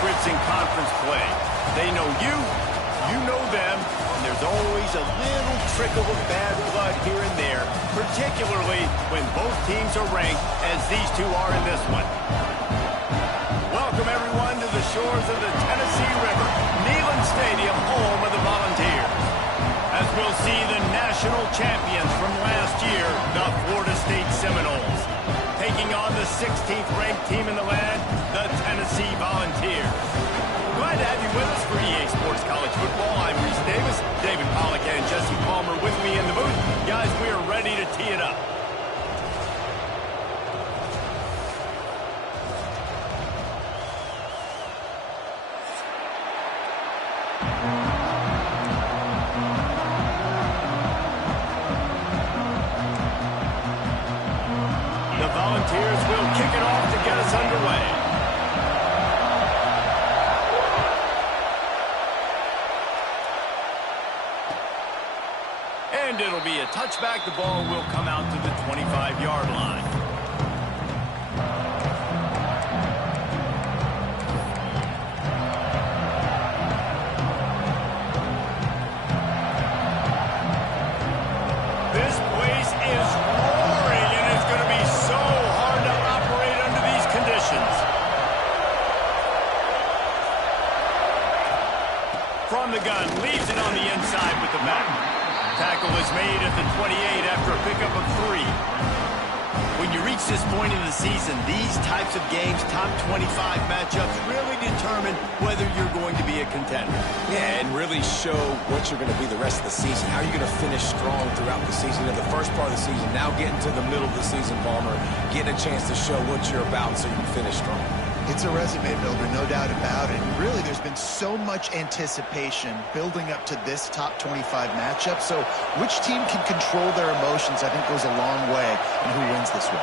secrets in conference play. They know you, you know them, and there's always a little trickle of bad blood here and there, particularly when both teams are ranked as these two are in this one. Welcome, everyone, to the shores of the Tennessee River, Neyland Stadium, home of the Volunteers. As we'll see the national champions from last year, the Florida State Seminoles, taking on the 16th ranked team in the land, the Tennessee Volunteers. Glad to have you with us for EA Sports College Football. I'm Reese Davis, David Pollack and Jesse Palmer with me in the booth. Guys, we are ready to tee it up. The Volunteers will kick it off to get us underway. And it'll be a touchback. The ball will come out to the 25-yard line. This place is roaring, and it's going to be so hard to operate under these conditions. From the gun, leaves it on the inside with the back. Tackle is made at the 28 after a pickup of 3. When you reach this point in the season, these types of games, top 25 matchups, really determine whether you're going to be a contender. Yeah, and really show what you're going to be the rest of the season. How are you going to finish strong throughout the season? In the first part of the season, now getting to the middle of the season, Palmer, getting a chance to show what you're about so you can finish strong. It's a resume builder, no doubt about it. Really, there's been so much anticipation building up to this top 25 matchup. So which team can control their emotions, I think, goes a long way in who wins this one.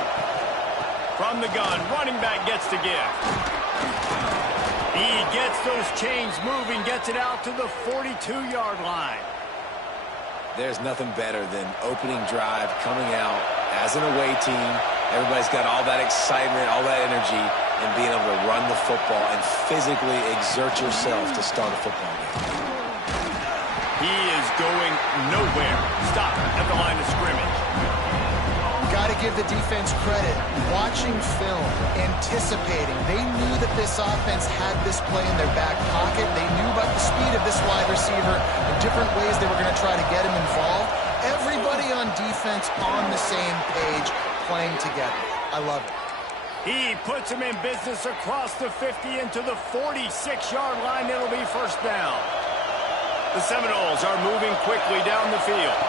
From the gun, running back gets to give. He gets those chains moving, gets it out to the 42-yard line. There's nothing better than opening drive, coming out as an away team. Everybody's got all that excitement, all that energy, and being able to run the football and physically exert yourself to start a football game. He is going nowhere. Stop at the line of scrimmage. Got to give the defense credit. Watching film, anticipating. They knew that this offense had this play in their back pocket. They knew about the speed of this wide receiver and different ways they were going to try to get him involved. Everybody on defense on the same page, playing together. I love it. He puts him in business across the 50 into the 46-yard line. It'll be first down. The Seminoles are moving quickly down the field.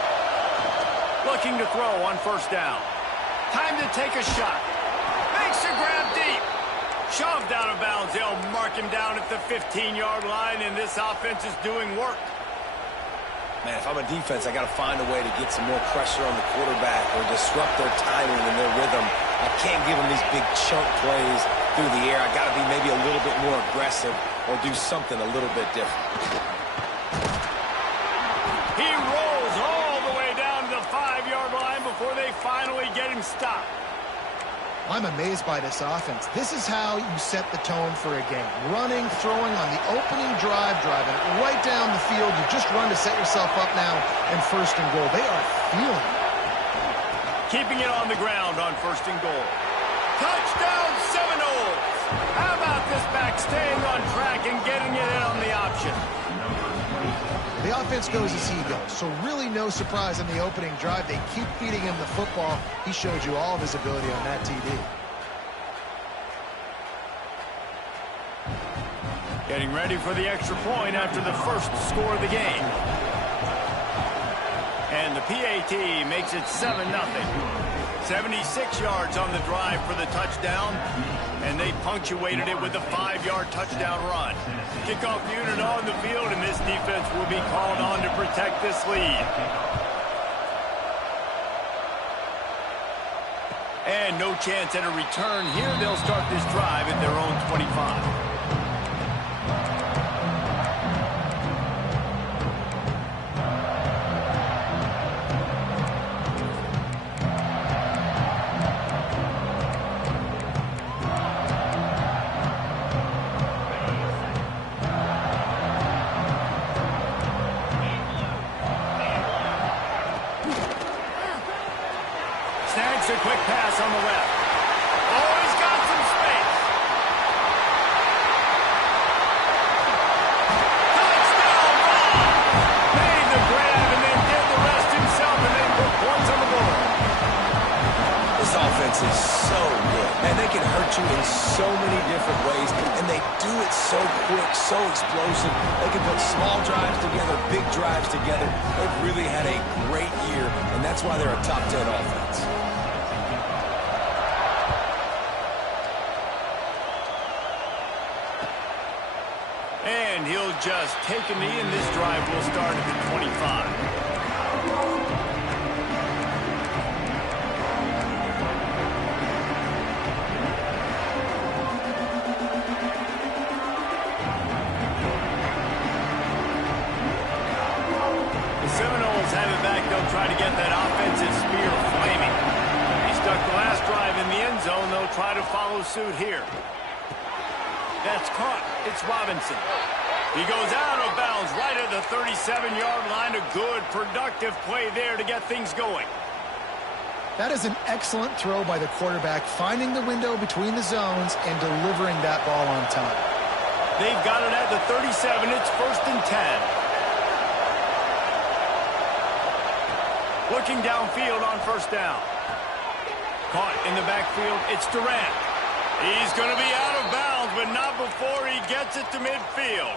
Looking to throw on first down. Time to take a shot. Makes a grab deep. Shoved out of bounds. They'll mark him down at the 15-yard line, and this offense is doing work. Man, if I'm a defense, I got to find a way to get some more pressure on the quarterback or disrupt their timing and their rhythm. I can't give them these big chunk plays through the air. I got to be maybe a little bit more aggressive or do something a little bit different. He rolls all the way down to the 5-yard line before they finally get him stopped. I'm amazed by this offense. This is how you set the tone for a game. Running, throwing on the opening drive, driving it right down the field. You just run to set yourself up now in first and goal. They are feeling it. Keeping it on the ground on first and goal. Touchdown Seminoles! How about this back staying on track and getting it in on the option? The offense goes as he goes, so really no surprise on the opening drive. They keep feeding him the football. He showed you all of his ability on that TD. Getting ready for the extra point after the first score of the game. And the PAT makes it 7-0. 76 yards on the drive for the touchdown, and they punctuated it with a 5-yard touchdown run. Kickoff unit on the field, and this defense will be called on to protect this lead. And no chance at a return here. They'll start this drive at their own 25. snags a quick pass on the left. Oh, he's got some space. Touchdown, Bob! Made the grab and then did the rest himself and then put points on the board. This offense is so good, and they can hurt you in so many different ways, and they do it so quick, so explosive. They can put small drives together, big drives together. They've really had a great year, and that's why they're a top 10 offense. And he'll just take a knee, and this drive will start at the 25. Seminoles have it back. They'll try to get that offensive spear flaming. He stuck the last drive in the end zone. They'll try to follow suit here. That's caught. It's Robinson. He goes out of bounds right at the 37-yard line. A good, productive play there to get things going. That is an excellent throw by the quarterback, finding the window between the zones and delivering that ball on time. They've got it at the 37. It's 1st and 10. Looking downfield on 1st down. Caught in the backfield. It's Durant. He's going to be out of bounds, but not before he gets it to midfield.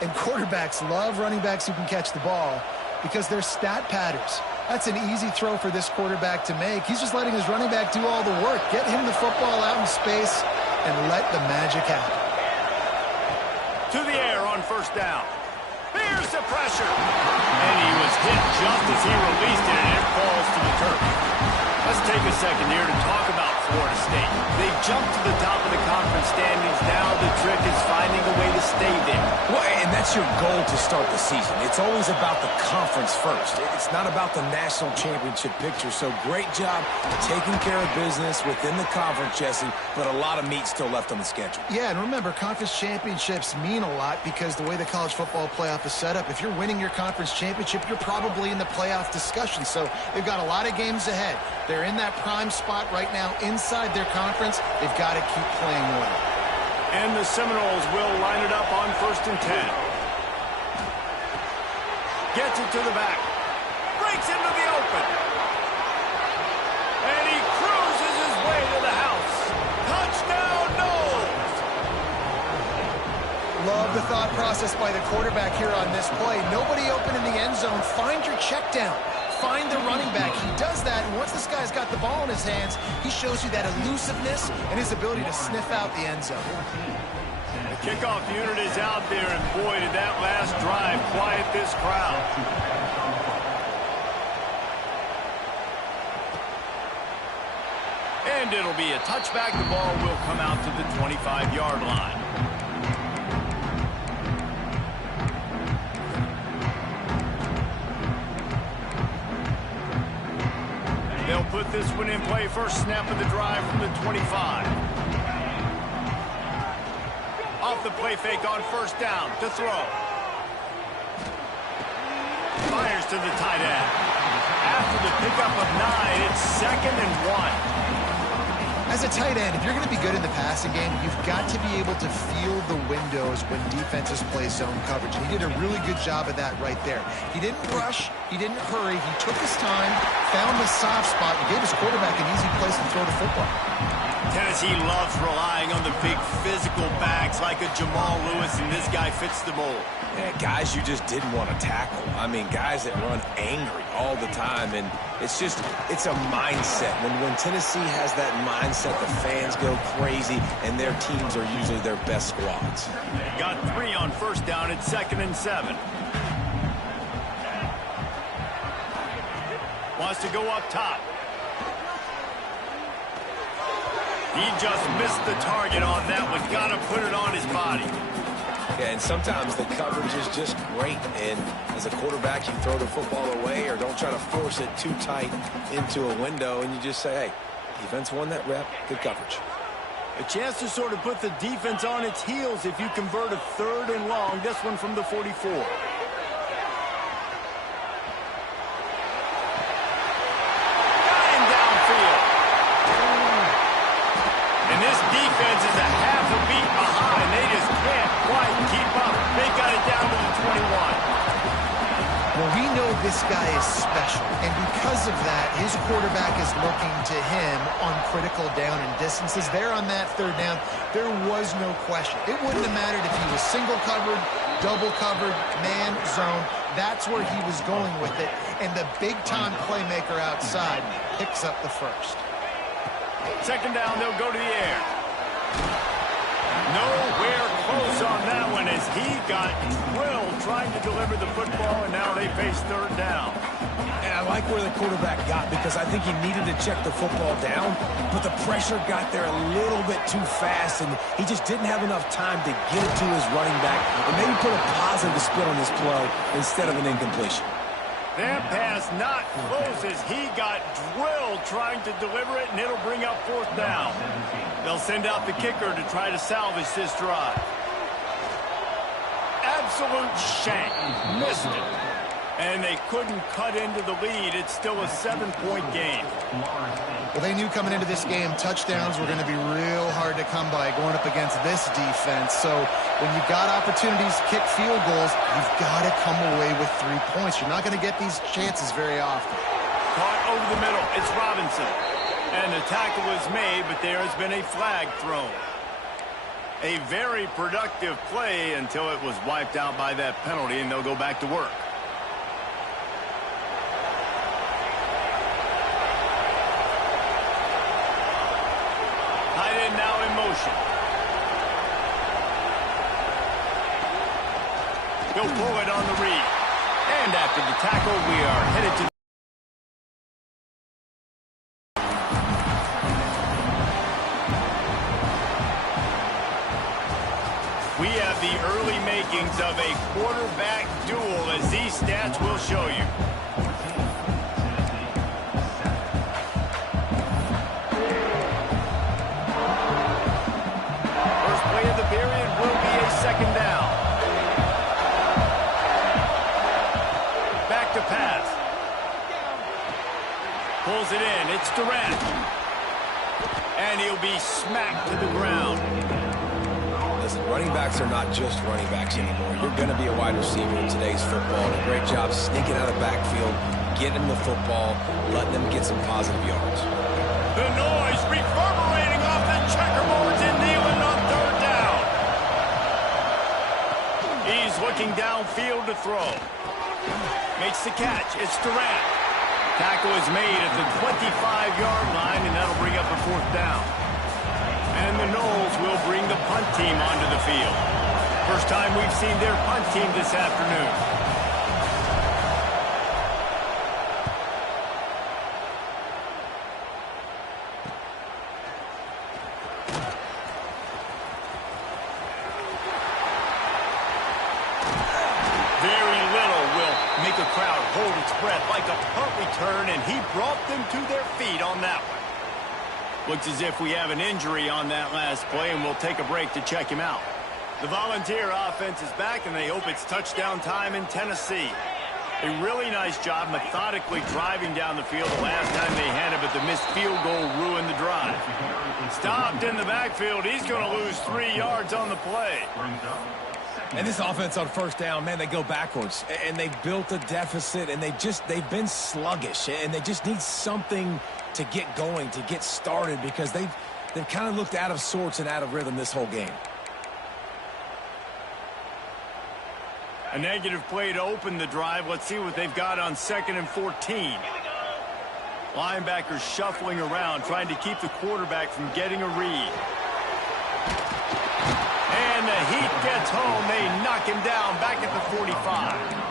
And quarterbacks love running backs who can catch the ball because they're stat patters. That's an easy throw for this quarterback to make. He's just letting his running back do all the work. Get him the football out in space and let the magic happen. To the air on 1st down. Here's the pressure. And he was hit just as he released it, and it falls to the turf. Let's take a second here to talk about Florida State. They jumped to the top of the conference standings. Now the trick is finding a way to stay there. Well, and that's your goal to start the season. It's always about the conference first. It's not about the national championship picture. So great job taking care of business within the conference, Jesse, but a lot of meat still left on the schedule. Yeah, and remember, conference championships mean a lot because the way the college football playoff is set up, if you're winning your conference championship, you're probably in the playoff discussion. So they've got a lot of games ahead. They're in that prime spot right now inside their conference. They've got to keep playing well. And the Seminoles will line it up on 1st and 10. Gets it to the back. Breaks into the open. And he cruises his way to the house. Touchdown, Noles! Love the thought process by the quarterback here on this play. Nobody open in the end zone. Find your check down. Find the running back. He does that, and once this guy's got the ball in his hands, he shows you that elusiveness and his ability to sniff out the end zone. The kickoff unit is out there, and boy, did that last drive quiet this crowd. And it'll be a touchback. The ball will come out to the 25-yard line. They'll put this one in play. First snap of the drive from the 25. Off the play fake on 1st down to throw. Fires to the tight end. After the pickup of 9, it's 2nd and 1. As a tight end, if you're going to be good in the passing game, you've got to be able to feel the windows when defenses play zone coverage. And he did a really good job of that right there. He didn't rush. He didn't hurry. He took his time, found the soft spot, and gave his quarterback an easy place to throw the football. Tennessee loves relying on the big physical backs like a Jamal Lewis, and this guy fits the mold. Yeah, guys you just didn't want to tackle. I mean, guys that run angry all the time, and it's a mindset. When Tennessee has that mindset, the fans go crazy, and their teams are usually their best squads. Got 3 on 1st down. It's 2nd and 7. Wants to go up top. He just missed the target on that one. Got to put it on his body. Yeah, and sometimes the coverage is just great. And as a quarterback, you throw the football away or don't try to force it too tight into a window. And you just say, hey, defense won that rep. Good coverage. A chance to sort of put the defense on its heels if you convert a 3rd and long. This one from the 44. Got Well, we know this guy is special, and because of that, his quarterback is looking to him on critical down and distances. There on that third down, there was no question. It wouldn't have mattered if he was single covered, double covered, man, zone. That's where he was going with it, and the big-time playmaker outside picks up the first. Second down, they'll go to the air. Nowhere close on that one as he got drilled trying to deliver the football, and now they face third down. And I like where the quarterback got because I think he needed to check the football down, but the pressure got there a little bit too fast, and he just didn't have enough time to get it to his running back and maybe put a positive spin on this play instead of an incompletion. That pass not close as he got drilled trying to deliver it, and it'll bring up fourth down. They'll send out the kicker to try to salvage this drive. Absolute shank. Missed it. And they couldn't cut into the lead. It's still a 7-point game. Well, they knew coming into this game touchdowns were going to be real hard to come by going up against this defense. So when you've got opportunities to kick field goals, you've got to come away with 3 points. You're not going to get these chances very often. Caught over the middle. It's Robinson. And the tackle is made, but there has been a flag thrown. A very productive play until it was wiped out by that penalty, and they'll go back to work. Tight end now in motion. He'll pull it on the read. And after the tackle, we are headed to the early makings of a quarterback duel, as these stats will show you. First play of the period will be a second down. Back to pass. Pulls it in. It's Durant. And he'll be smacked to the ground. Listen, running backs are not just running backs anymore. You're going to be a wide receiver in today's football. And a great job sneaking out of the backfield, getting the football, letting them get some positive yards. The noise reverberating off the checkerboards and kneeling on third down. He's looking downfield to throw. Makes the catch. It's Durant. Tackle is made at the 25-yard line, and that'll bring up a fourth down. And the Noles will bring the punt team onto the field. First time we've seen their punt team this afternoon. Very little will make a crowd hold its breath like a punt return, and he brought them to their feet on that one. Looks as if we have an injury on that last play, and we'll take a break to check him out. The Volunteer offense is back, and they hope it's touchdown time in Tennessee. A really nice job methodically driving down the field the last time they had it, but the missed field goal ruined the drive. Stopped in the backfield. He's going to lose 3 yards on the play. And this offense on first down, man, they go backwards. And they've built a deficit, and they've been sluggish. And they just need something to get going, to get started, because they've kind of looked out of sorts and out of rhythm this whole game. A negative play to open the drive. Let's see what they've got on 2nd and 14. Linebackers shuffling around, trying to keep the quarterback from getting a read. And the heat gets home. They knock him down back at the 45.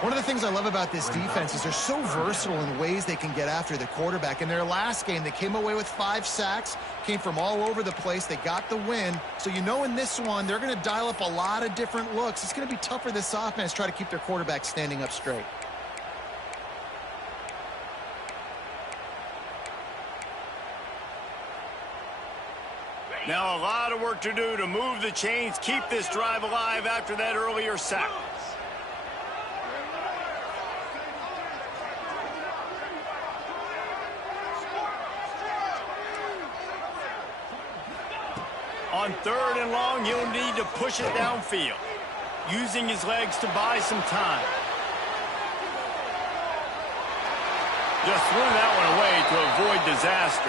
One of the things I love about this defense is they're so versatile in ways they can get after the quarterback. In their last game, they came away with 5 sacks, came from all over the place. They got the win. So you know in this one, they're going to dial up a lot of different looks. It's going to be tough for this offense to try to keep their quarterback standing up straight. Now a lot of work to do to move the chains, keep this drive alive after that earlier sack. On 3rd and long, he'll need to push it downfield, using his legs to buy some time. Just threw that one away to avoid disaster.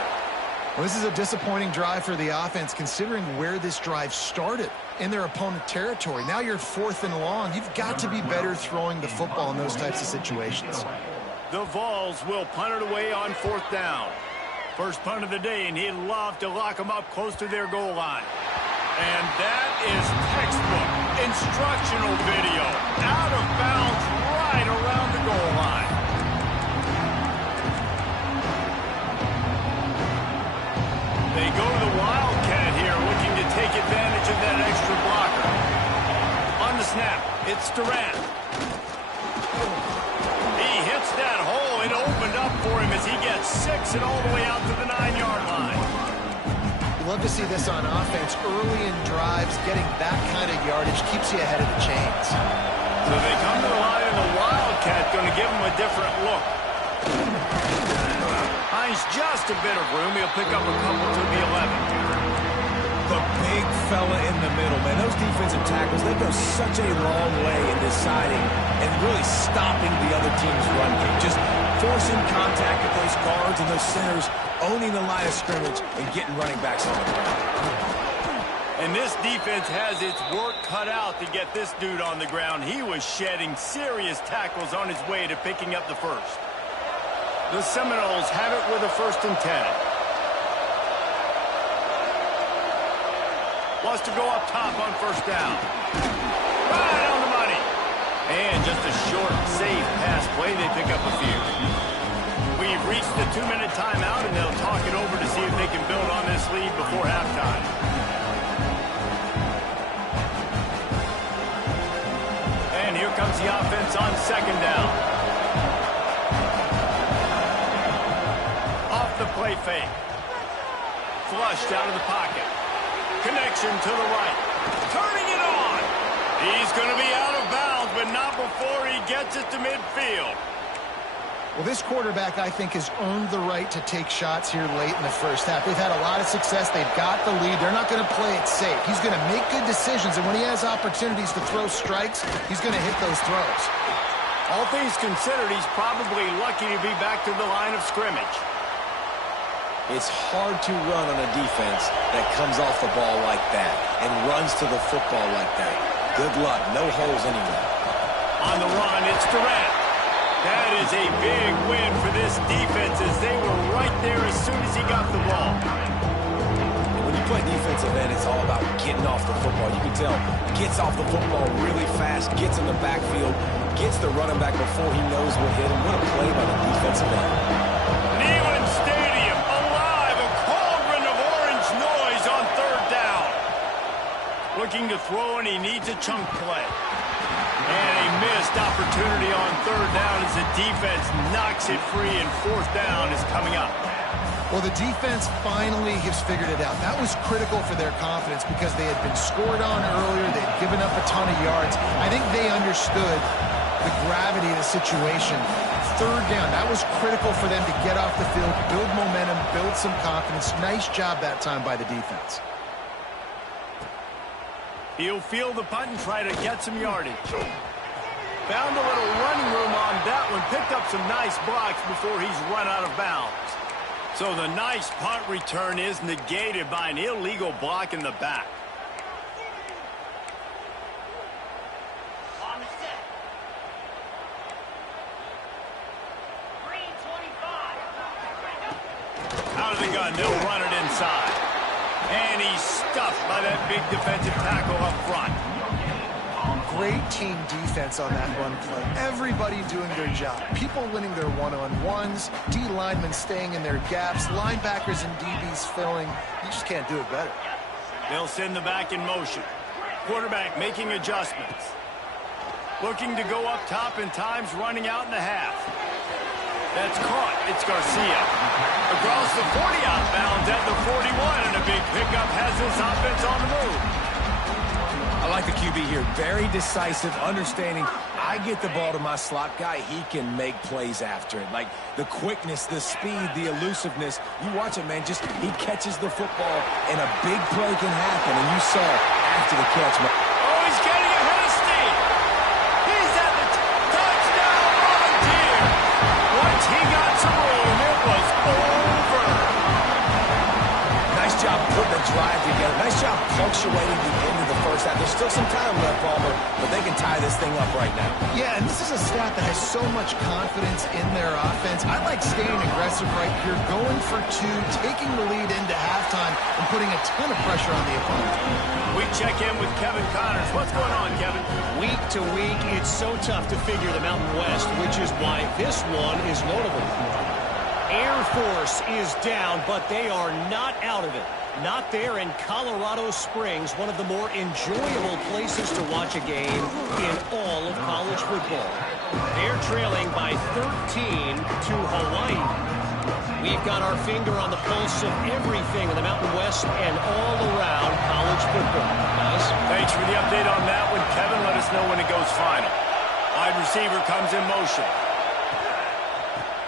Well, this is a disappointing drive for the offense, considering where this drive started in their opponent territory. Now you're 4th and long. You've got to be better throwing the football in those types of situations. The Vols will punt it away on 4th down. First punt of the day, and he'd love to lock them up close to their goal line. And that is textbook instructional video. Out of bounds right around the goal line. They go to the Wildcat here, looking to take advantage of that extra blocker. On the snap, it's Durant. He hits that hole. It opened up for him as he gets 6 and all the way out to the 9-yard line. Love to see this on offense. Early in drives, getting that kind of yardage keeps you ahead of the chains. So they come to the line, and the Wildcat going to give them a different look. Finds just a bit of room. He'll pick up a couple to the 11. The big fella in the middle, man. Those defensive tackles, they go such a long way in deciding and really stopping the other team's run game. Just forcing contact with those guards and those centers, owning the line of scrimmage, and getting running backs on the ground. And this defense has its work cut out to get this dude on the ground. He was shedding serious tackles on his way to picking up the first. The Seminoles have it with a 1st and 10. Wants to go up top on 1st down. Right on the money. And just a short, safe pass play. They pick up a few. We've reached the 2-minute timeout, and they'll talk it over to see if they can build on this lead before halftime. And here comes the offense on 2nd down. Off the play fake. Flushed out of the pocket. Connection to the right. Turning it on. He's going to be out of bounds, but not before he gets it to midfield. Well, this quarterback, I think, has earned the right to take shots here late in the first half. They've had a lot of success. They've got the lead. They're not going to play it safe. He's going to make good decisions, and when he has opportunities to throw strikes, he's going to hit those throws. All things considered, he's probably lucky to be back to the line of scrimmage. It's hard to run on a defense that comes off the ball like that and runs to the football like that. Good luck. No holes anywhere. On the run, it's Durant. That is a big win for this defense as they were right there as soon as he got the ball. When you play defensive end, it's all about getting off the football. You can tell, gets off the football really fast, gets in the backfield, gets the running back before he knows what hit him. What a play by the defensive end. Neyland Stadium, alive, a cauldron of orange noise on 3rd down. Looking to throw, and he needs a chunk play. And a missed opportunity on 3rd down as the defense knocks it free, and 4th down is coming up. Well, the defense finally has figured it out. That was critical for their confidence because they had been scored on earlier. They had given up a ton of yards. I think they understood the gravity of the situation. 3rd down, that was critical for them to get off the field, build momentum, build some confidence. Nice job that time by the defense. He'll field the punt and try to get some yardage. Found a little running room on that one. Picked up some nice blocks before he's run out of bounds. So the nice punt return is negated by an illegal block in the back. On the set. Green 25. Out of the gun, they'll run it inside. And he's stuffed by that big defensive tackle up front. Great team defense on that run play. Everybody doing their job. People winning their one-on-ones, D linemen staying in their gaps, linebackers and DBs filling. You just can't do it better. They'll send the back in motion. Quarterback making adjustments. Looking to go up top, and time's running out in the half. That's caught. It's Garcia. Across the 40, outbounds at the 41, and a big pickup has this offense on the move. I like the QB here. Very decisive, understanding. I get the ball to my slot guy, he can make plays after it. Like the quickness, the speed, the elusiveness. You watch it, man. Just he catches the football, and a big play can happen. And you saw after the catch. Oh, he's getting ahead of steam. He's at the touchdown volunteer. Once he got some room, punctuating the end of the first half. There's still some time left, Palmer, but they can tie this thing up right now. Yeah, and this is a staff that has so much confidence in their offense. I like staying aggressive right here, going for two, taking the lead into halftime, and putting a ton of pressure on the opponent. We check in with Kevin Connors. What's going on, Kevin? Week to week, it's so tough to figure the Mountain West, which is why this one is notable. Air Force is down, but they are not out of it. Not there in Colorado Springs, one of the more enjoyable places to watch a game in all of college football. They're trailing by 13 to Hawaii. We've got our finger on the pulse of everything in the Mountain West and all around college football. Guys? Thanks for the update on that one, Kevin. Let us know when it goes final. Wide receiver comes in motion.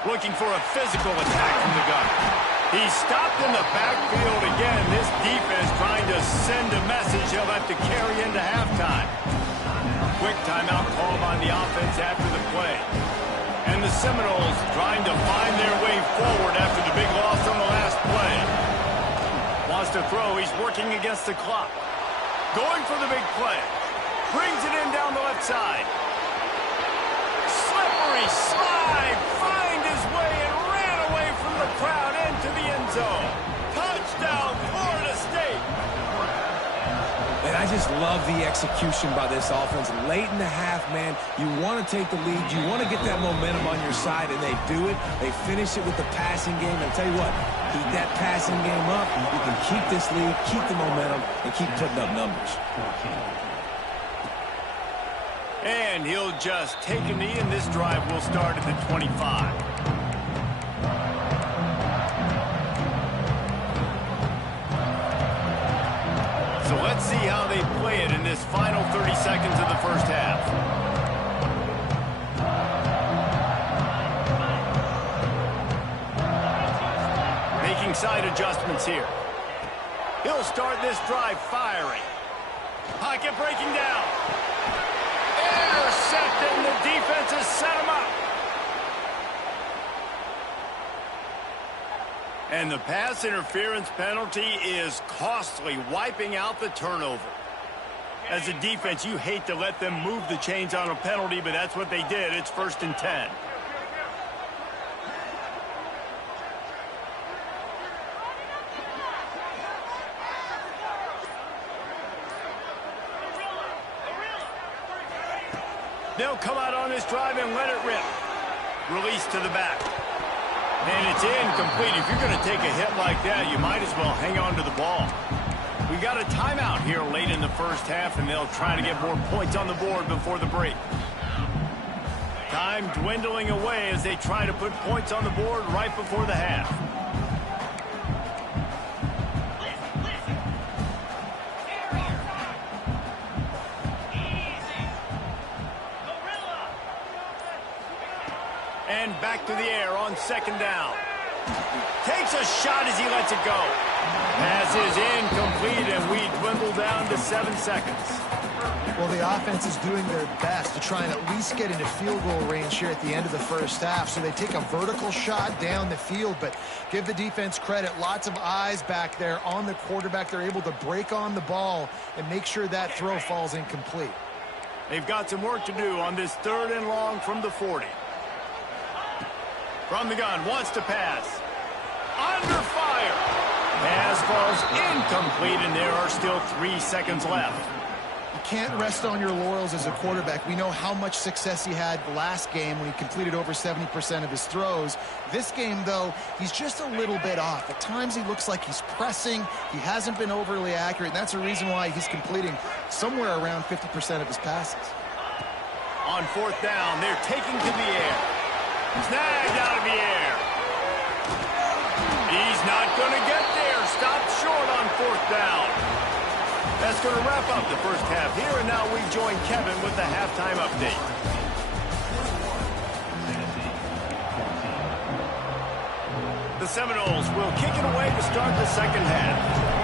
Looking for a physical attack from the gun. He's stopped in the backfield again. This defense trying to send a message he'll have to carry into halftime. Quick timeout called on the offense after the play. And the Seminoles trying to find their way forward after the big loss on the last play. Wants to throw. He's working against the clock. Going for the big play. Brings it in down the left side. Slippery slide. Find his way and ran away from the crowd into the end zone. Touchdown, Florida State. And I just love the execution by this offense. Late in the half, man, you want to take the lead. You want to get that momentum on your side, and they do it. They finish it with the passing game. And I'll tell you what, keep that passing game up. You can keep this lead, keep the momentum, and keep putting up numbers. And he'll just take a knee, and this drive will start at the 25. So let's see how they play it in this final 30 seconds of the first half. Making side adjustments here. He'll start this drive firing. Pocket breaking down. Intercepted, and the defense has set him up. And the pass interference penalty is costly, wiping out the turnover. As a defense, you hate to let them move the chains on a penalty, but that's what they did. It's 1st and 10. They'll come out on this drive and let it rip. Release to the back. And it's incomplete. If you're going to take a hit like that, you might as well hang on to the ball. We got a timeout here late in the first half, and they'll try to get more points on the board before the break. Time dwindling away as they try to put points on the board right before the half. And back to the air on 2nd down. Takes a shot as he lets it go. Pass is incomplete, and we dwindle down to 7 seconds. Well, the offense is doing their best to try and at least get into field goal range here at the end of the first half. So they take a vertical shot down the field, but give the defense credit. Lots of eyes back there on the quarterback. They're able to break on the ball and make sure that throw falls incomplete. They've got some work to do on this 3rd and long from the 40. From the gun, wants to pass. Under fire. Pass falls incomplete, and there are still 3 seconds left. You can't rest on your laurels as a quarterback. We know how much success he had last game when he completed over 70% of his throws. This game, though, he's just a little bit off. At times he looks like he's pressing. He hasn't been overly accurate, and that's the reason why he's completing somewhere around 50% of his passes. On 4th down, they're taking to the air. Snagged out of the air. He's not going to get there. Stopped short on 4th down. That's going to wrap up the first half here, and now we join Kevin with the halftime update. The Seminoles will kick it away to start the second half.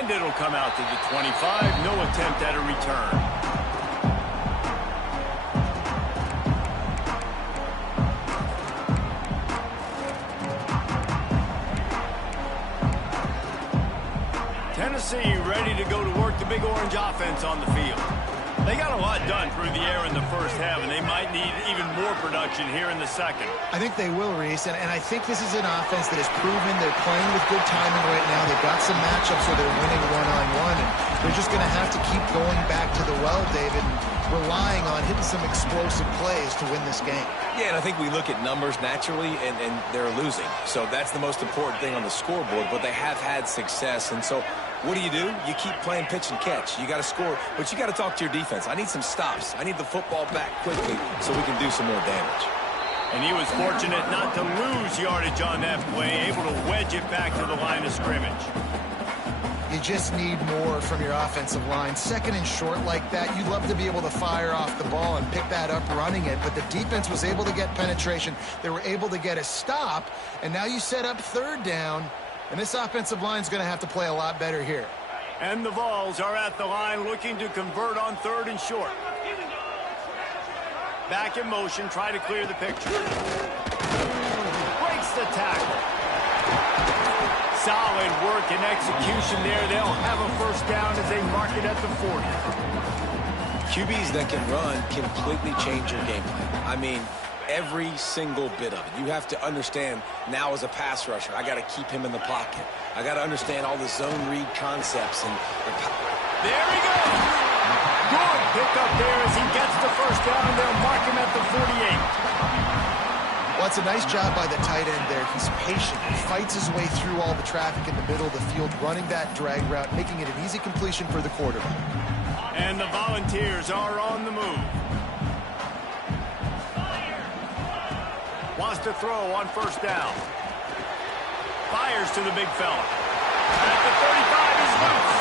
And it'll come out to the 25. No attempt at a return. Tennessee ready to go to work the Big Orange offense on the field. They got a lot done through the air in the first half, and they might need even more production here in the second. I think they will, Reese, and I think this is an offense that has proven they're playing with good timing right now. They've got some matchups where they're winning one-on-one, and they're just going to have to keep going back to the well, David, and relying on hitting some explosive plays to win this game. Yeah, and I think we look at numbers naturally, and they're losing. So that's the most important thing on the scoreboard, but they have had success. And so what do? You keep playing pitch and catch. You got to score, but you got to talk to your defense. I need some stops. I need the football back quickly so we can do some more damage. And he was fortunate not to lose yardage on that play, able to wedge it back to the line of scrimmage. You just need more from your offensive line. Second and short like that, you'd love to be able to fire off the ball and pick that up running it, but the defense was able to get penetration. They were able to get a stop, and now you set up third down, and this offensive line is going to have to play a lot better here. And the Vols are at the line looking to convert on third and short. Back in motion, try to clear the picture. Breaks the tackle. Solid work and execution there. They'll have a first down as they mark it at the 40. QBs that can run completely change your game plan. I mean, every single bit of it. You have to understand now as a pass rusher, I got to keep him in the pocket. I got to understand all the zone read concepts. And there he goes. Good pick up there as he gets the first down. They'll mark him at the 48. Well, it's a nice job by the tight end there. He's patient. He fights his way through all the traffic in the middle of the field, running that drag route, making it an easy completion for the quarterback. And the Volunteers are on the move. Wants to throw on first down. Fires to the big fella. At the 35, he's loose.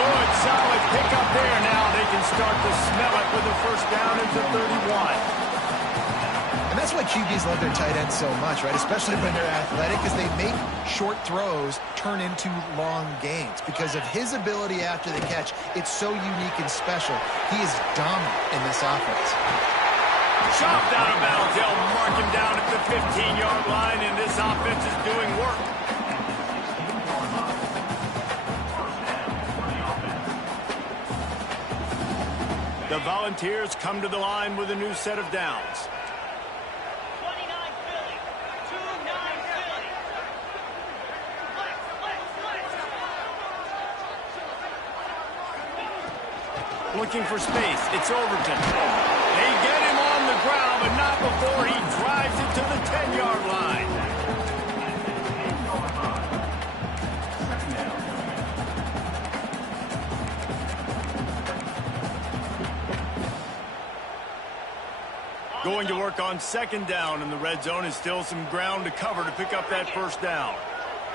Good, solid pickup there. Now they can start to smell it with a first down at the 31. And that's why QBs love their tight ends so much, right? Especially when they're athletic, because they make short throws turn into long gains. Because of his ability after the catch, it's so unique and special. He is dominant in this offense. Chopped out of bounds. They'll mark him down at the 15-yard line, and this offense is doing work. The Volunteers come to the line with a new set of downs. 29 Philly. 2-9 Philly. Looking for space. It's Overton. They get him on the ground, but not before he drives it to the 10-yard line. Going to work on second down, and the red zone is still some ground to cover to pick up that first down.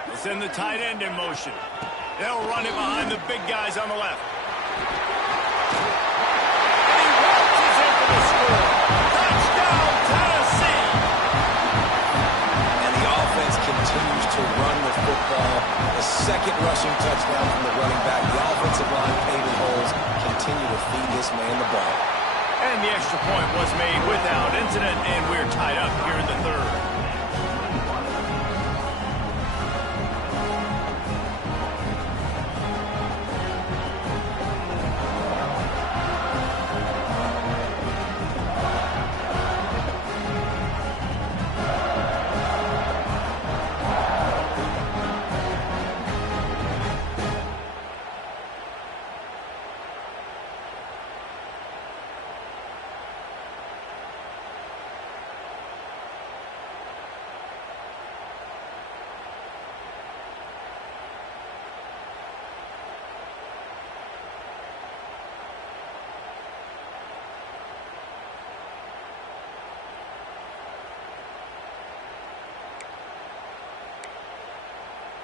They'll send the tight end in motion. They'll run it behind the big guys on the left. And he waltzes in for the score. Touchdown, Tennessee! And the offense continues to run the football. The second rushing touchdown from the running back. The offensive line paving holes continue to feed this man the ball. And the extra point was made without incident, and we're tied up here in the third.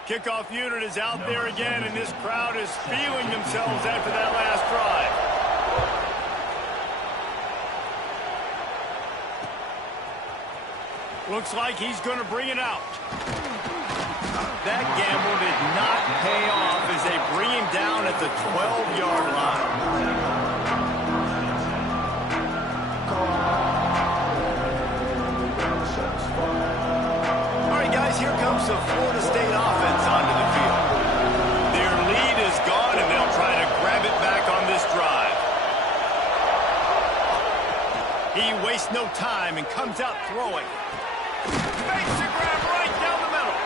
Kickoff unit is out there again, and this crowd is feeling themselves after that last drive. Looks like he's going to bring it out. That gamble did not pay off as they bring him down at the 12-yard line. Here comes the Florida State offense onto the field. Their lead has He wastes no time and comes out throwing. Makes the grab right down the middle.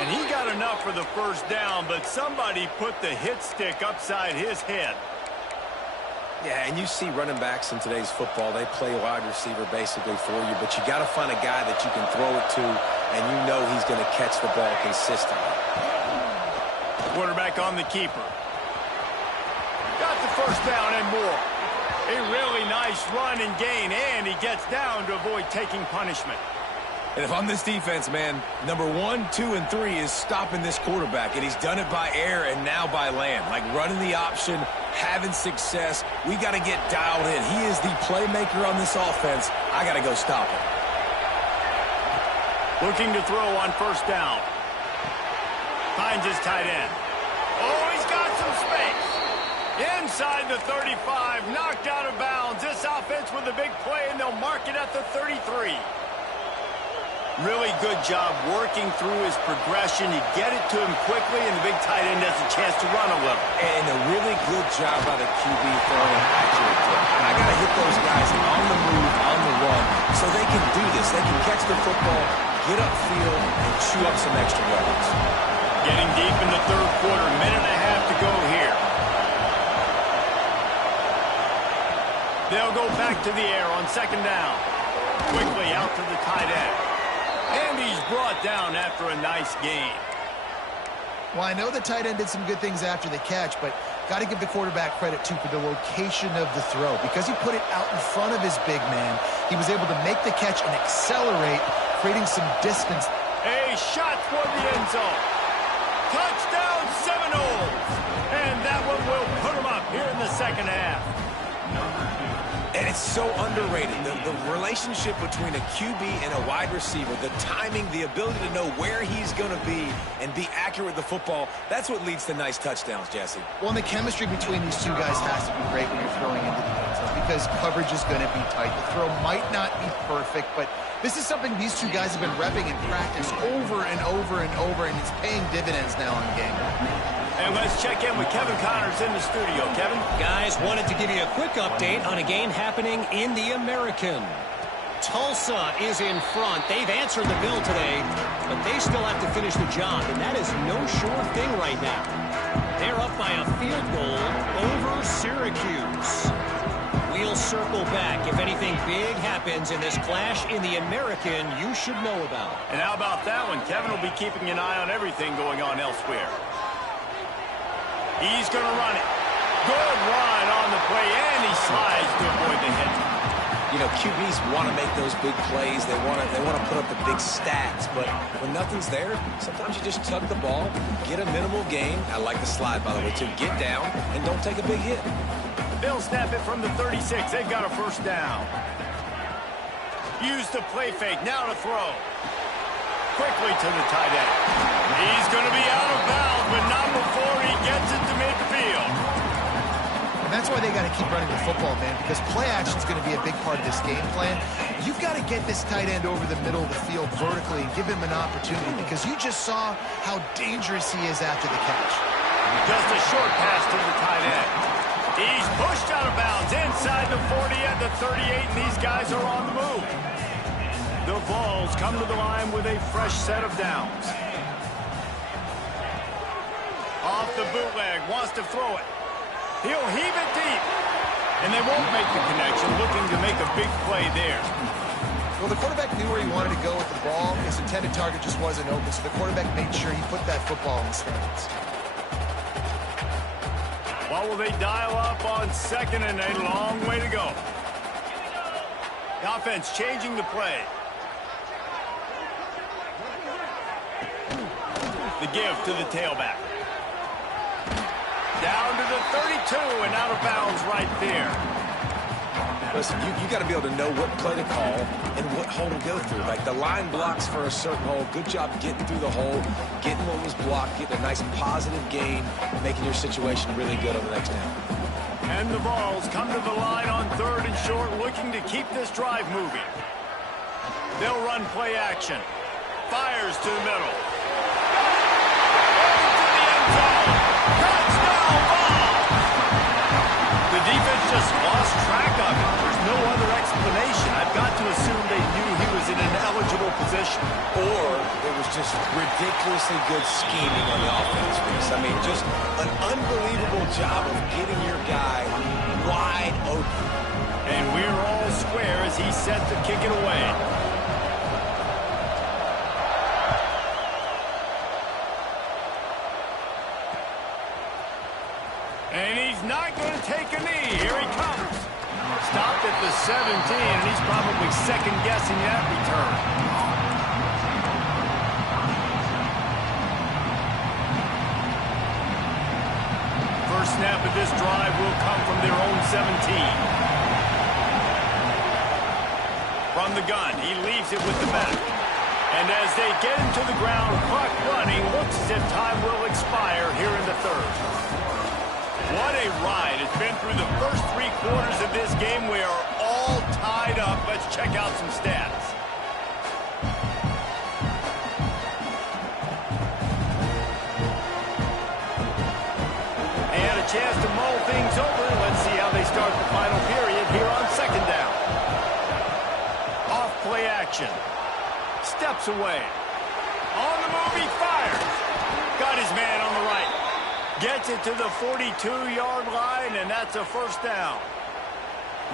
And he got enough for the first down, but somebody put the hit stick upside his head. Yeah, and you see running backs in today's football, they play wide receiver basically for you, but you got to find a guy that you can throw it to, and you know he's going to catch the ball consistently. Quarterback on the keeper. Got the first down and more. A really nice run and gain, and he gets down to avoid taking punishment. And if I'm this defense, man, number 1, 2, and 3 is stopping this quarterback, and he's done it by air and now by land. Like running the option, having success. We got to get dialed in. He is the playmaker on this offense. I got to go stop him. Looking to throw on first down. Finds his tight end. Oh, he's got some space. Inside the 35, knocked out of bounds. This offense with a big play, and they'll mark it at the 33. Really good job working through his progression. You get it to him quickly, and the big tight end has a chance to run a little. And a really good job by the QB throwing an accurate throw. I got to hit those guys on the move, on the run, so they can do this. They can catch the football, get upfield, and chew up some extra yards. Getting deep in the third quarter, minute and a half to go here. They'll go back to the air on second down. Quickly out to the tight end. And he's brought down after a nice gain. Well, I know the tight end did some good things after the catch, but got to give the quarterback credit, too, for the location of the throw. Because he put it out in front of his big man, he was able to make the catch and accelerate, creating some distance. A shot for the end zone. Touchdown Seminoles. And that one will put him up here in the second half. And it's so underrated. The relationship between a QB and a wide receiver, the timing, the ability to know where he's going to be and be accurate with the football, that's what leads to nice touchdowns, Jesse. Well, and the chemistry between these two guys has to be great when you're throwing into the end zone because coverage is going to be tight. The throw might not be perfect, but this is something these two guys have been repping in practice over and over and over, and it's paying dividends now in game. And let's check in with Kevin Connors in the studio. Kevin? Guys, wanted to give you a quick update on a game happening in the American. Tulsa is in front. They've answered the bell today, but they still have to finish the job, and that is no sure thing right now. They're up by a field goal over Syracuse. We'll circle back. If anything big happens in this clash in the American, you should know about. And how about that one? Kevin will be keeping an eye on everything going on elsewhere. He's going to run it. Good run on the play, and he slides to avoid the hit. You know, QBs want to make those big plays. They want to put up the big stats. But when nothing's there, sometimes you just tuck the ball, get a minimal gain. I like the slide, by the way, to get down and don't take a big hit. They'll snap it from the 36. They've got a first down. Use the play fake. Now to throw. Quickly to the tight end. He's going to be out of bounds, but not before he gets it to midfield. And that's why they got to keep running the football, man, because play action is going to be a big part of this game plan. You've got to get this tight end over the middle of the field vertically and give him an opportunity because you just saw how dangerous he is after the catch. Just a short pass to the tight end. He's pushed out of bounds inside the 40 and the 38, and these guys are on the move. The Vols come to the line with a fresh set of downs. Off the bootleg, wants to throw it. He'll heave it deep. And they won't make the connection, looking to make a big play there. Well, the quarterback knew where he wanted to go with the ball. His intended target just wasn't open, so the quarterback made sure he put that football in the stands. What will they dial up on second and a long way to go? The offense changing the play. The give to the tailback. Down to the 32 and out of bounds right there. Listen, you got to be able to know what play to call and what hole to go through. Like the line blocks for a certain hole. Good job getting through the hole, getting what was blocked, getting a nice positive gain, making your situation really good on the next down. And the Vols come to the line on third and short, looking to keep this drive moving. They'll run play action. Fires to the middle. The defense just lost track of it. There's no other explanation. explanation. I've got to assume they knew he was in an eligible position. Or it was just ridiculously good scheming on the offense, Reese. I mean, just an unbelievable job of getting your guy wide open. And we're all square as he's set to kick it away. And he's not going to take a knee. Here he comes. Stopped at the 17, and he's probably second-guessing that return. First snap of this drive will come from their own 17. From the gun, he leaves it with the back. And as they get him to the ground, clock running, looks as if time will expire here in the third. What a ride. It's been through the first 3 quarters of this game. We are all tied up. Let's check out some stats. And a chance to mull things over. Let's see how they start the final period here on second down. Off play action. Steps away. On the move, he fires. Got his man on the right. Gets it to the 42-yard line, and that's a first down.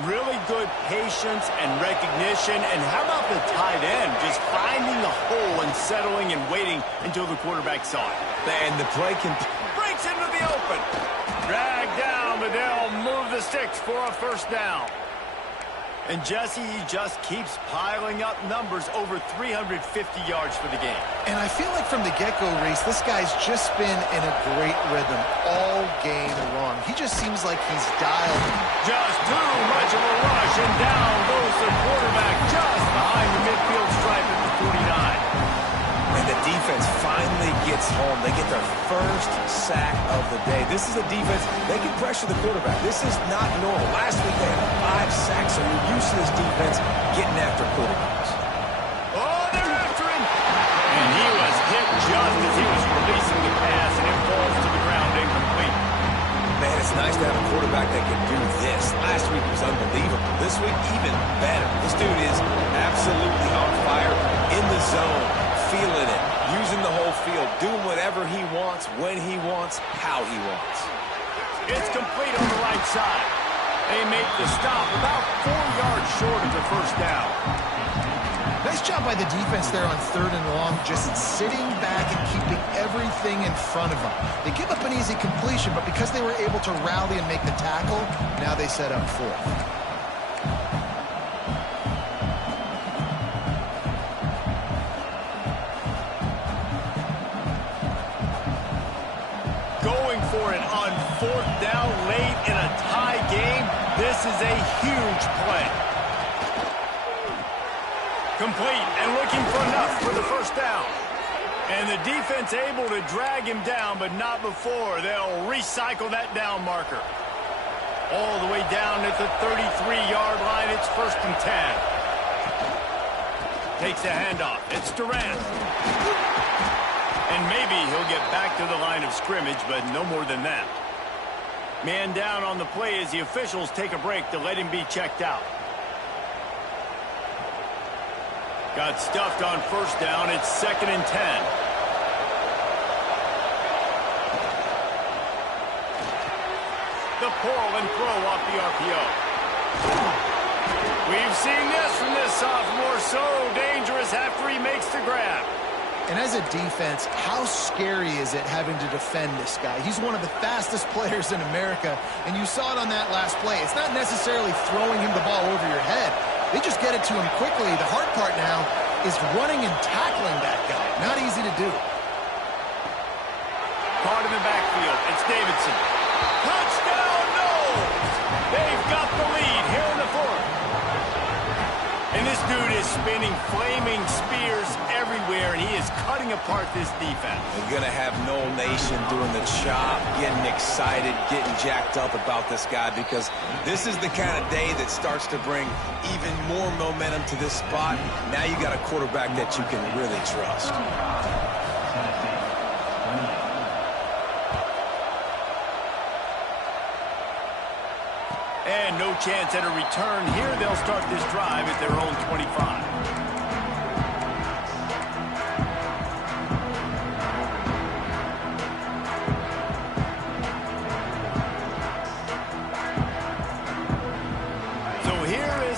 Really good patience and recognition. And how about the tight end just finding the hole and settling and waiting until the quarterback saw it. And the play can... Breaks into the open. Dragged down, but they'll move the sticks for a first down. And Jesse, he just keeps piling up numbers, over 350 yards for the game. And I feel like from the get-go, Reese, this guy's just been in a great rhythm all game long. He just seems like he's dialed. Just too much of a rush, and down goes the quarterback just behind the midfield stripe at the 49. And the defense finally gets home. They get their first sack of the day. This is a defense, they can pressure the quarterback. This is not normal. Last week they had 5 sacks, so you're used to this defense getting after quarterbacks. Oh, they're after him! And he was hit just as he was releasing the pass, and it falls to the ground incomplete. Man, it's nice to have a quarterback that can do this. Last week was unbelievable. This week, even better. This dude is absolutely on fire, in the zone, feeling it, using the whole field, doing whatever he wants, when he wants, how he wants. It's complete on the right side. They make the stop about 4 yards short of the first down. Nice job by the defense there on 3rd and long, just sitting back and keeping everything in front of them. They give up an easy completion, but because they were able to rally and make the tackle, now they set up 4th. For it on 4th down late in a tie game. This is a huge play. Complete and looking for enough for the first down. And the defense able to drag him down, but not before. They'll recycle that down marker. All the way down at the 33-yard line. It's 1st and 10. Takes the handoff. It's Durant. And maybe he'll get back to the line of scrimmage, but no more than that. Man down on the play as the officials take a break to let him be checked out. Got stuffed on 1st down. It's 2nd and 10. The pull and throw off the RPO. We've seen this from this sophomore. So dangerous after he makes the grab. And as a defense, how scary is it having to defend this guy? He's one of the fastest players in America, and you saw it on that last play. It's not necessarily throwing him the ball over your head. They just get it to him quickly. The hard part now is running and tackling that guy. Not easy to do. Caught in the backfield. It's Davidson. Touchdown, no! They've got the lead here in the 4th. And this dude is spinning flaming spears everywhere, and he is cutting apart this defense. You're going to have Noel Nation doing the chop, getting excited, getting jacked up about this guy, because this is the kind of day that starts to bring even more momentum to this spot. Now you got a quarterback that you can really trust. And And no chance at a return here. They'll start this drive at their own 25.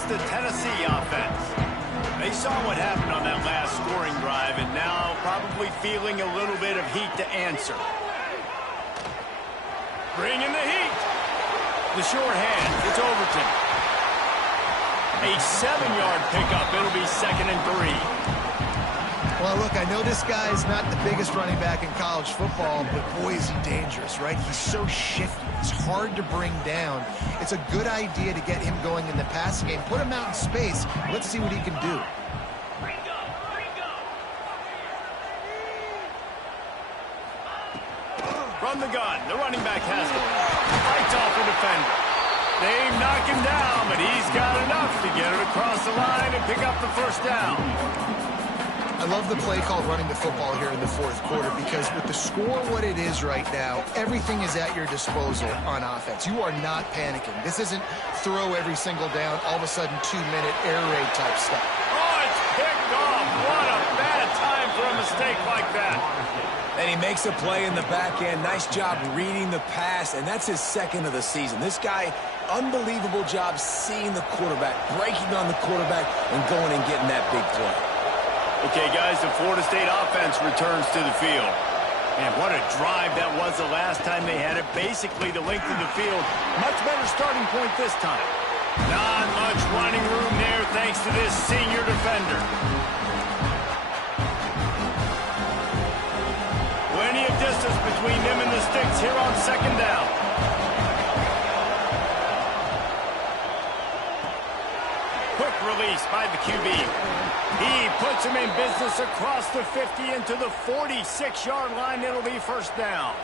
The Tennessee offense. They saw what happened on that last scoring drive and now probably feeling a little bit of heat to answer. Bring in the heat. The short hand. It's Overton. A 7-yard pickup. It'll be 2nd and 3. Well, look, I know this guy's not the biggest running back in college football, but boy, is he dangerous, right? He's so shifty. He's hard to bring down. It's a good idea to get him going in the passing game. Put him out in space. Let's see what he can do. From the gun, the running back has it. Fights off a defender. They knock him down, but he's got enough to get it across the line and pick up the first down. I love the play called running the football here in the 4th quarter because with the score what it is right now, everything is at your disposal on offense. You are not panicking. This isn't throw every single down, all of a sudden 2-minute air raid type stuff. Oh, it's picked off. What a bad time for a mistake like that. And he makes a play in the back end. Nice job reading the pass, and that's his 2nd of the season. This guy, unbelievable job seeing the quarterback, breaking on the quarterback, and going and getting that big play. Okay, guys, the Florida State offense returns to the field. And what a drive that was the last time they had it. Basically the length of the field. Much better starting point this time. Not much running room there thanks to this senior defender. Plenty of distance between them and the sticks here on 2nd down. Quick release by the QB. He puts him in business across the 50 into the 46-yard line. It'll be first down.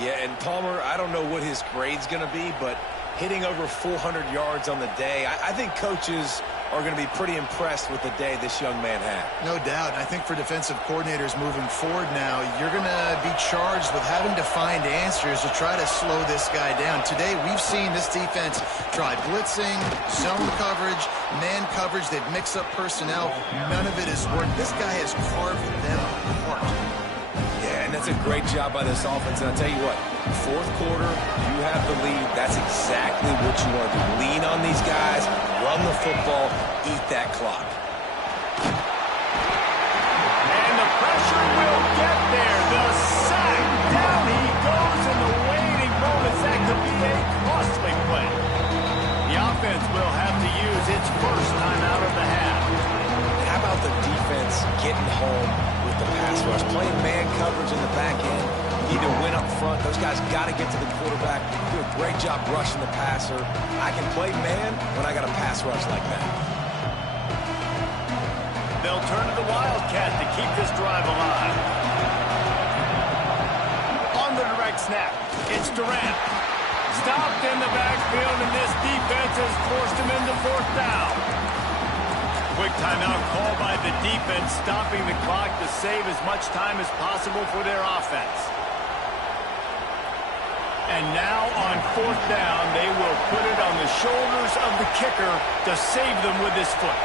Yeah, and Palmer, I don't know what his grade's going to be, but hitting over 400 yards on the day, I think coaches are going to be pretty impressed with the day this young man had. No doubt. I think for defensive coordinators moving forward now, you're going to be charged with having to find answers to try to slow this guy down. Today, we've seen this defense try blitzing, zone coverage, man coverage. They've mixed up personnel. None of it has worked. This guy has carved them apart. Yeah, and that's a great job by this offense. And I'll tell you what, 4th quarter, you have the lead. That's exactly what you want to do. Lean on these guys, run the football, eat that clock. And the pressure will get there. The sack. Down he goes in the waiting moments. That could be a costly play. The offense will have to use its first time out of the half. And how about the defense getting home with the pass rush? Playing man coverage in the back end. You need to win up front. Those guys got to get to the quarterback. Do a great job rushing the passer. I can play man when I got a pass rush like that. They'll turn to the Wildcat to keep this drive alive. On the direct snap, it's Durant. Stopped in the backfield, and this defense has forced him into 4th down. Quick timeout call by the defense, stopping the clock to save as much time as possible for their offense. And now on 4th down, they will put it on the shoulders of the kicker to save them with his foot.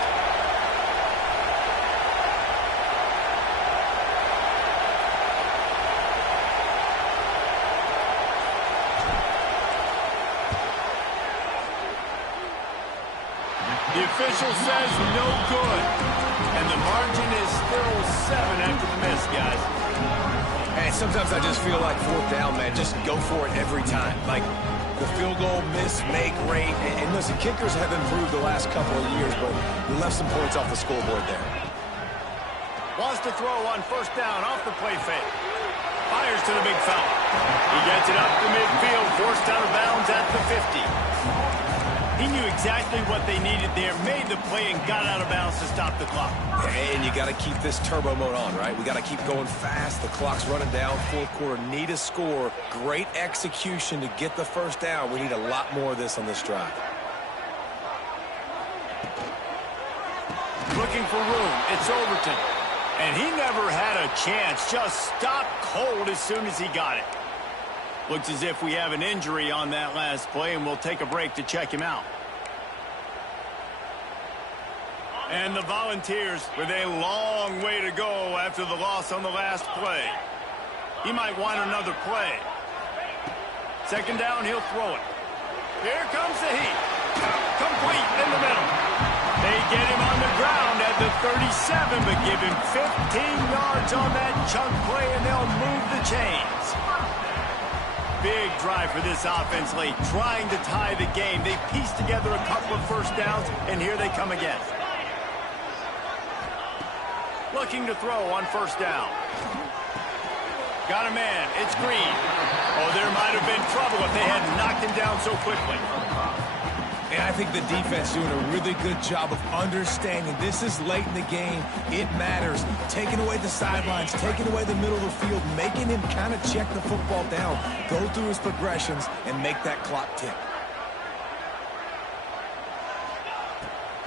The official says no good. And the margin is still 7 after the miss, guys. And sometimes I just feel like 4th down, man, just go for it every time. Like the field goal miss, make rate. And listen, kickers have improved the last couple of years, but we left some points off the scoreboard there. Wants to throw on 1st down off the play fake. Fires to the big fella. He gets it up to midfield, forced out of bounds at the 50. He knew exactly what they needed there, made the play, and got out of bounds to stop the clock. And you got to keep this turbo mode on, right? We got to keep going fast. The clock's running down. 4th quarter, need a score. Great execution to get the 1st down. We need a lot more of this on this drive. Looking for room. It's Overton. And he never had a chance. Just stopped cold as soon as he got it. Looks as if we have an injury on that last play, and we'll take a break to check him out. And the Volunteers with a long way to go after the loss on the last play. He might want another play. Second down, he'll throw it. Here comes the heat. Complete in the middle. They get him on the ground at the 37, but give him 15 yards on that chunk play, and they'll move the chains. Big drive for this offense late, trying to tie the game. They pieced together a couple of first downs, and here they come again. Looking to throw on first down. Got a man. It's Green. Oh, there might have been trouble if they hadn't knocked him down so quickly. And I think the defense doing a really good job of understanding this is late in the game. It matters. Taking away the sidelines, taking away the middle of the field, making him kind of check the football down, go through his progressions, and make that clock tick.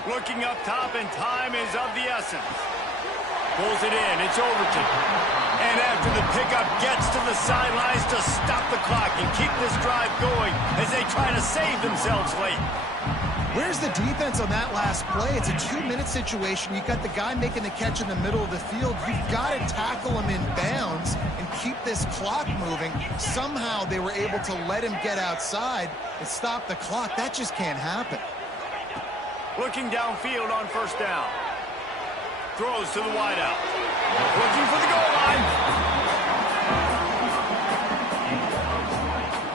Looking up top, and time is of the essence. Pulls it in. It's Overton. And after the pickup, gets to the sidelines to stop the clock and keep this drive going as they try to save themselves late. Where's the defense on that last play? It's a 2-minute situation. You've got the guy making the catch in the middle of the field. You've got to tackle him in bounds and keep this clock moving. Somehow they were able to let him get outside and stop the clock. That just can't happen. Looking downfield on first down. Throws to the wideout. Looking for the goal line.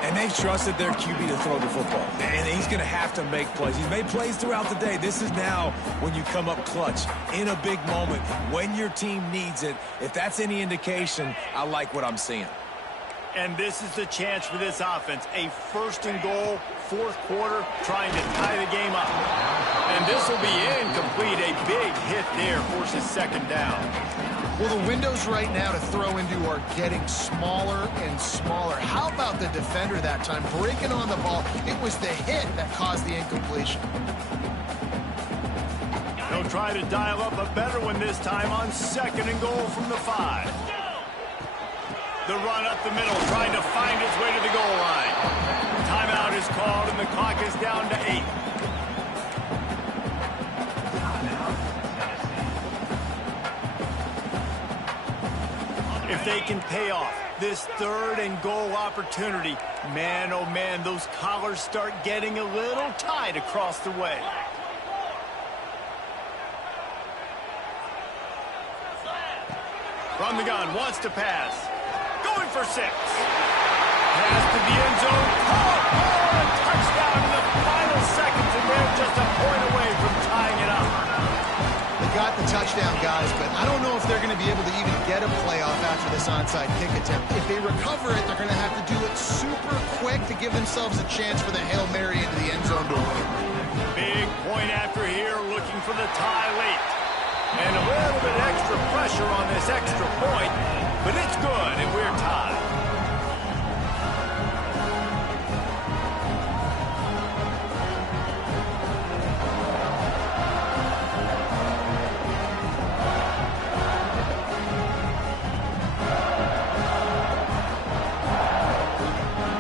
And they trusted their QB to throw the football. And he's going to have to make plays. He's made plays throughout the day. This is now when you come up clutch in a big moment when your team needs it. If that's any indication, I like what I'm seeing. And this is the chance for this offense. A first and goal, fourth quarter, trying to tie the game up. And this will be incomplete. A big hit there forces second down. Well, the windows right now to throw into are getting smaller and smaller. How about the defender that time breaking on the ball? It was the hit that caused the incompletion. They'll try to dial up a better one this time on second and goal from the 5. The run up the middle, trying to find his way to the goal line. Timeout is called, and the clock is down to 8. If they can pay off this third and goal opportunity, man, oh man, those collars start getting a little tight across the way. From the gun, wants to pass. Going for 6. Pass to the end zone. Oh, a touchdown in the final seconds, and they're just a point away from tying it up. They got the touchdown, guys, but I don't know if they're going to be able to even get a playoff after this onside kick attempt. If they recover it, they're going to have to do it super quick to give themselves a chance for the Hail Mary into the end zone to win. Big point after here, looking for the tie late. And a little bit extra pressure on this extra point, but it's good, and we're tied.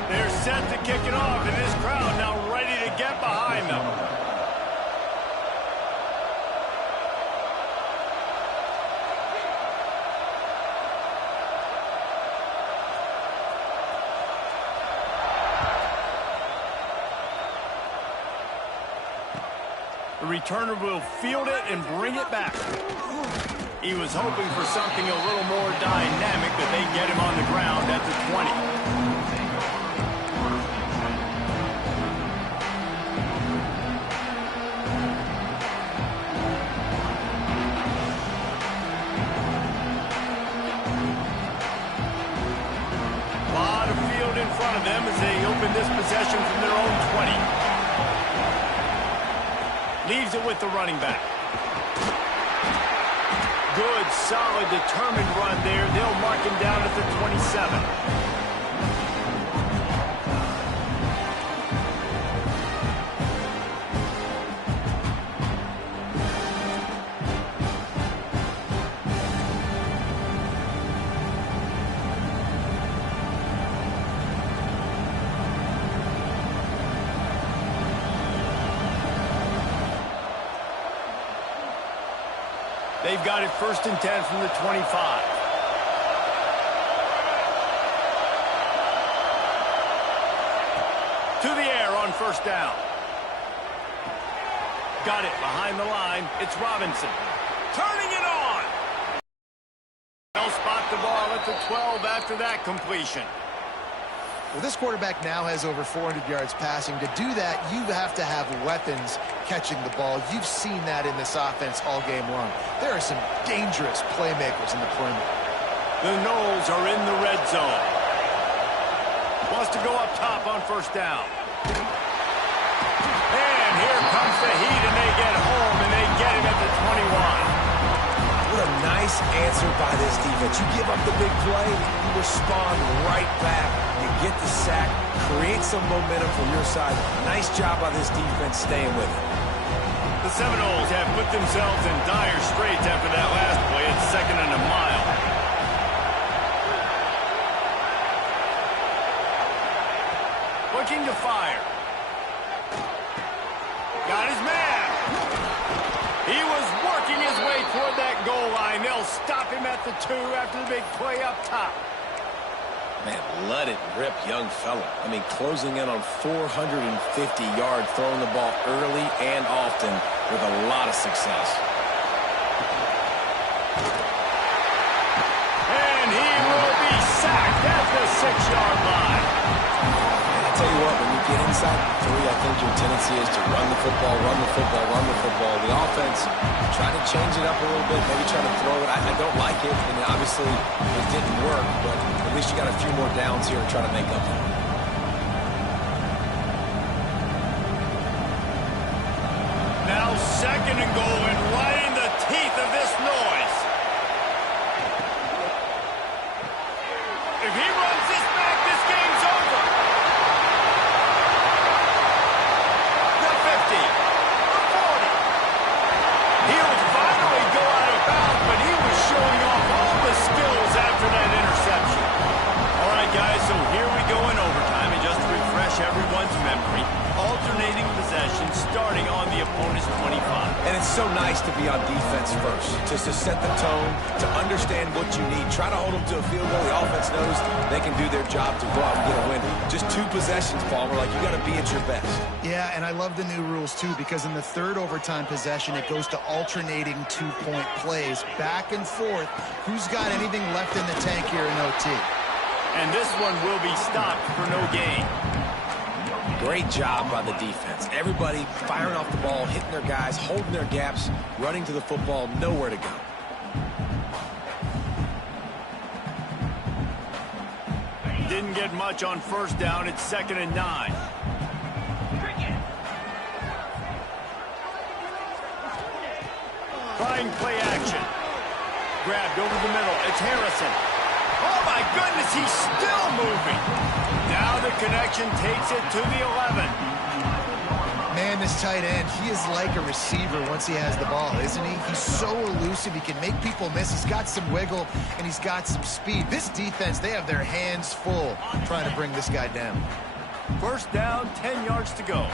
They're set to kick it off, and this crowd now ready to get behind them. The returner will field it and bring it back. He was hoping for something a little more dynamic, but they get him on the ground at the 20. A lot of field in front of them as they open this possession from their own 20. Leaves it with the running back. Good, solid, determined run there. They'll mark him down at the 27. They've got it 1st and 10 from the 25. To the air on 1st down. Got it behind the line. It's Robinson. Turning it on. They'll spot the ball at the 12 after that completion. Well, this quarterback now has over 400 yards passing. To do that, you have to have weapons catching the ball. You've seen that in this offense all game long. There are some dangerous playmakers in the perimeter. The Knowles are in the red zone. Wants to go up top on 1st down. And here comes the heat, and they get home, and they get him at the 21. What a nice answer by this defense. You give up the big play, you respond right back. You get the sack, create some momentum for your side. Nice job by this defense staying with it. The Seminoles have put themselves in dire straits after that last play. It's 2nd and a mile. Looking to fire. Got his man. He was working his way toward that goal line. They'll stop him at the 2 after the big play up top. Man, let it rip, young fella. I mean, closing in on 450 yards, throwing the ball early and often with a lot of success. And he will be sacked at the 6-yard line. Tell you what, when you get inside the 3, I think your tendency is to run the football, run the football, run the football. The offense, try to change it up a little bit, maybe try to throw it. I don't like it, and obviously it didn't work, but at least you got a few more downs here and try to make up for it. Now 2nd and goal, and right in the teeth of this noise. If he runs this back, this game's over. The 50, the 40. He'll finally go out of bounds, but he was showing off all the skills after that interception. All right, guys, so here we go in overtime, and just to refresh everyone's memory, alternating possession starting on the opponent's 25. And it's so nice to be on defense first, just to set the tone, to understand what you need. Try to hold them to a field goal. The offense knows they can do their job to go out and get a win. Just 2 possessions, Paul. We're like, you got to be at your best. Yeah, and I love the new rules, too, because in the 3rd overtime possession, it goes to alternating 2-point plays, back and forth. Who's got anything left in the tank here in OT? And this one will be stopped for no gain. Great job by the defense. Everybody firing off the ball, hitting their guys, holding their gaps, running to the football, nowhere to go. Didn't get much on 1st down. It's 2nd and 9. Trying play action. Grabbed over the middle. It's Harrison. Oh, my goodness, he's still moving. Now the connection takes it to the 11. Man, this tight end, he is like a receiver once he has the ball, isn't he? He's so elusive. He can make people miss. He's got some wiggle, and he's got some speed. This defense, they have their hands full trying to bring this guy down. 1st down, 10 yards to go.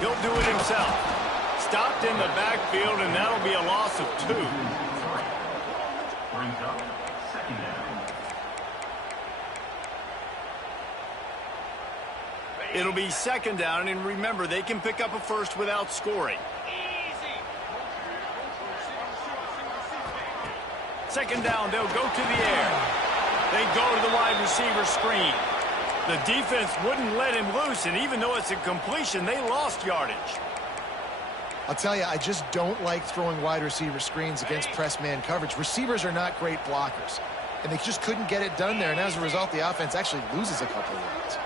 He'll do it himself. Stopped in the backfield, and that'll be a loss of 2. It'll be 2nd down, and remember, they can pick up a 1st without scoring. 2nd down, they'll go to the air. They go to the wide receiver screen. The defense wouldn't let him loose, and even though it's a completion, they lost yardage. I'll tell you, I just don't like throwing wide receiver screens against press man coverage. Receivers are not great blockers, and they just couldn't get it done there, and as a result, the offense actually loses a couple of yards.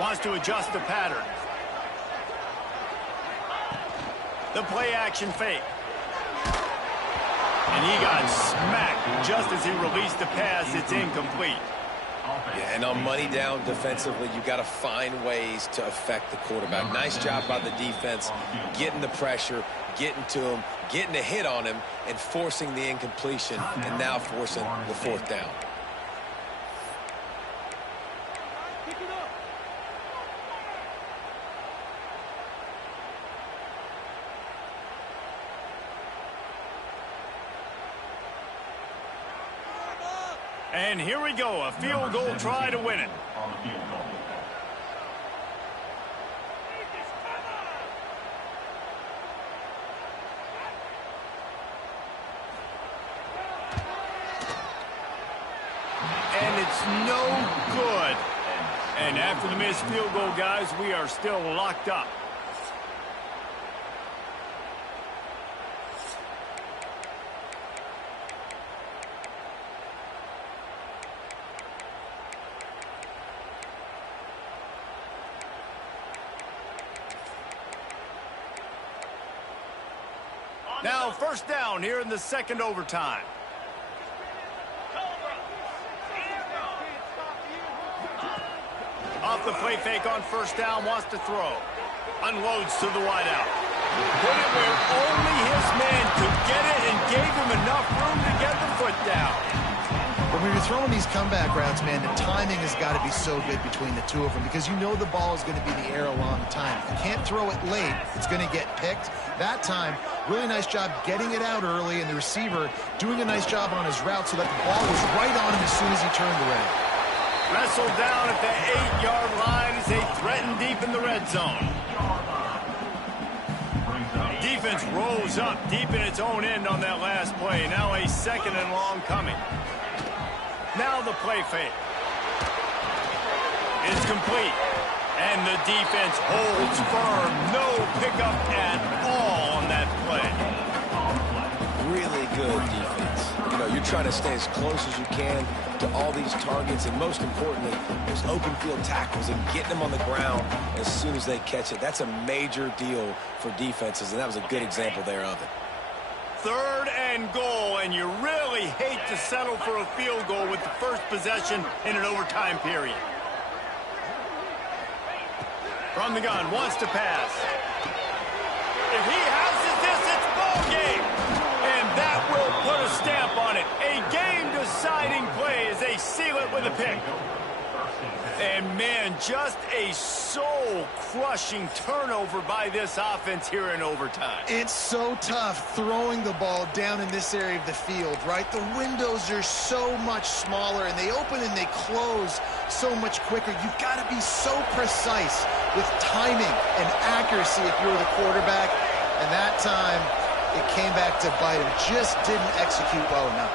Wants to adjust the pattern. The play action fake. And he got smacked just as he released the pass. It's incomplete. Yeah, and on money down defensively, you got to find ways to affect the quarterback. Nice job by the defense, getting the pressure, getting to him, getting a hit on him, and forcing the incompletion, and now forcing the 4th down. And here we go, a field goal try to win it. And it's no good. And after the missed field goal, guys, we are still locked up. Now, first down here in the second overtime. Off the play fake on first down, wants to throw. Unloads to the wideout. Put it where only his man could get it and gave him enough room to get the foot down. When you're throwing these comeback routes, man, the timing has got to be so good between the two of them because you know the ball is going to be in the air a long time. You can't throw it late. It's going to get picked. That time, really nice job getting it out early, and the receiver doing a nice job on his route so that the ball was right on him as soon as he turned around. Wrestled down at the 8-yard line as they threaten deep in the red zone. Defense rolls up deep in its own end on that last play. Now a second and long coming. Now the play fake. It's complete. And the defense holds firm. No pickup at all on that play. Really good defense. You know, you're trying to stay as close as you can to all these targets, and most importantly, those open field tackles and getting them on the ground as soon as they catch it. That's a major deal for defenses, and that was a good example there of it. Third and goal, and you really hate to settle for a field goal with the first possession in an overtime period. From the gun, wants to pass. If he has this, it's ball game. And that will put a stamp on it. A game-deciding play as they seal it with a pick. And, man, just a soul-crushing turnover by this offense here in overtime. It's so tough throwing the ball down in this area of the field, right? The windows are so much smaller, and they open and they close so much quicker. You've got to be so precise with timing and accuracy if you're the quarterback. And that time, it came back to bite him. Just didn't execute well enough.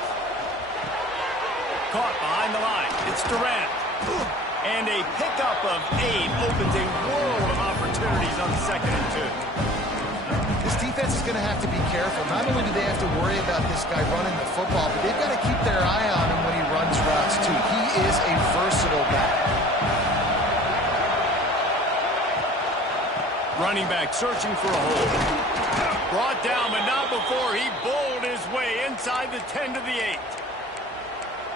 Caught behind the line. It's Durant. And a pickup of 8 opens a world of opportunities on 2nd and 2. This defense is going to have to be careful. Not only do they have to worry about this guy running the football, but they've got to keep their eye on him when he runs routes, too. He is a versatile back. Running back searching for a hole. Brought down, but not before he bowled his way inside the 10 to the 8.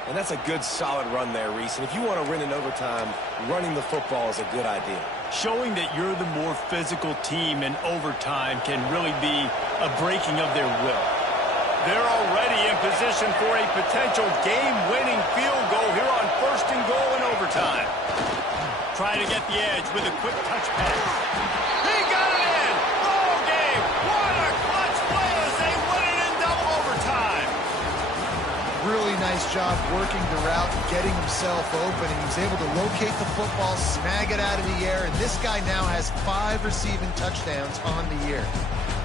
And that's a good, solid run there, Reese. And if you want to win in overtime, running the football is a good idea. Showing that you're the more physical team in overtime can really be a breaking of their will. They're already in position for a potential game-winning field goal here on 1st and goal in overtime. Try to get the edge with a quick touch pass. He got it in! Ball game! What a clutch play as they win it in double overtime! Really nice job working the route, getting himself open, and he was able to locate the football, snag it out of the air, and this guy now has 5 receiving touchdowns on the year.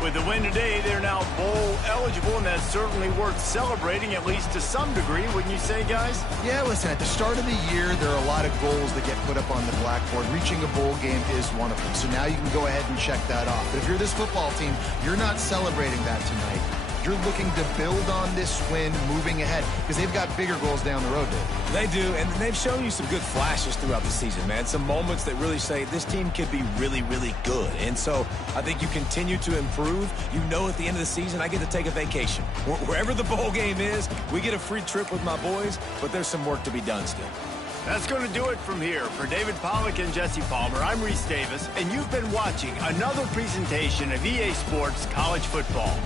With the win today, they're now bowl eligible, and that's certainly worth celebrating, at least to some degree, wouldn't you say, guys? Yeah, listen, at the start of the year, there are a lot of goals that get put up on the blackboard. Reaching a bowl game is one of them, so now you can go ahead and check that off. But if you're this football team, you're not celebrating that tonight. You're looking to build on this win moving ahead because they've got bigger goals down the road, Dave. They do, and they've shown you some good flashes throughout the season, man. Some moments that really say this team could be really, really good. And so I think you continue to improve. You know at the end of the season, I get to take a vacation. Wherever the bowl game is, we get a free trip with my boys, but there's some work to be done still. That's going to do it from here. For David Pollack and Jesse Palmer, I'm Reese Davis, and you've been watching another presentation of EA Sports College Football.